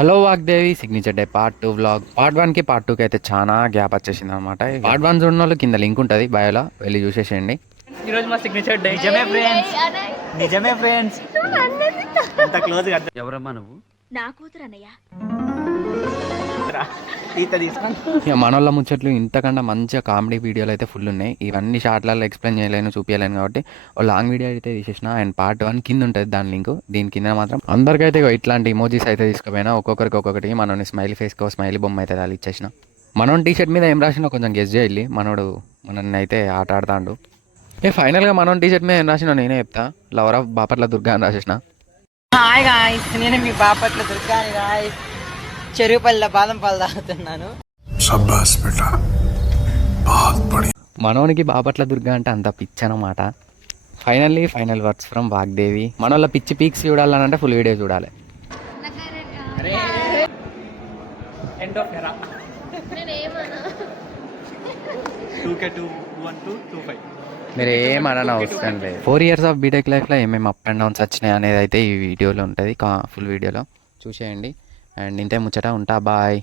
Hello Vagdevi signature day part 2 vlog part 1కి part 2కి అయితే చాలా గ్యాప్ వచ్చేసింది అనమాట. పార్ట్ 1 చూడడం వాళ్ళు కింద లింక్ ఉంటుంది బయోలో, వెళ్ళి చూసేసేయండి. ఈరోజు మా సిగ్నేచర్ డే. నిజమే ఫ్రెండ్స్, నిజమే ఫ్రెండ్స్. అంత క్లోజ్ గా ఎవరమ్మా నువ్వు? నా కూతురు అన్నయ్య. ఇక మనోళ్ళ ముచ్చట్లు ఇంతకన్నా మంచిగా కామెడీ వీడియోలు అయితే ఫుల్ ఉన్నాయి. ఇవన్నీ షార్ట్లలో ఎక్స్ప్లెయిన్ చేయలేను, చూపించలేను కాబట్టి ఓ లాంగ్ వీడియో అయితే తీసేసిన. అండ్ పార్ట్ 1 కింద ఉంటుంది దాని లింక్. దీని కింద మాత్రం అందరికైతే ఇట్లాంటి ఇమోజీస్ అయితే తీసుకుపోయినా, ఒక్కొక్కరికి ఒక్కొక్కటి మనోని స్మైల్ ఫేస్కి స్మైల్ బొమ్మ అయితే అది ఇచ్చేసిన. మనోని టీషర్ట్ మీద ఏం రాసినా కొంచెం గెస్ చేయాలి. మనోడు మనల్ని అయితే ఆట ఆడుతాడు. ఫైనల్గా మనోని టీషర్ట్ మీద ఏం రాసినా నేనే చెప్తా. లవర్ ఆఫ్ బాపట్ల దుర్గా అని రాసేసిన. హాయ్ గాయ్స్, నేను మీ బాపట్ల దుర్గాని గాయ్స్. చెరువుపల్లి బాదం పాలు తాగుతున్నాను. మనోనికి బాపట్ల దుర్గా అంటే అంత పిచ్చి అనమాట. Final words from Vagdevi. మనోళ్ళ పిచ్చి పీక్స్ చూడాలని అంటే ఫుల్ వీడియో చూడాలి. End of era. 2K21225 మీరు ఏమనని అవసరం లేదు. 4 years ఆఫ్ బీటెక్ లైఫ్లో ఏమేమి అప్ అండ్ డౌన్స్ వచ్చినాయి అనేది అయితే ఈ వీడియోలో ఉంటుంది, ఫుల్ వీడియోలో చూసేయండి. అండ్ ఇంతే ముచ్చట, ఉంటా, బాయ్.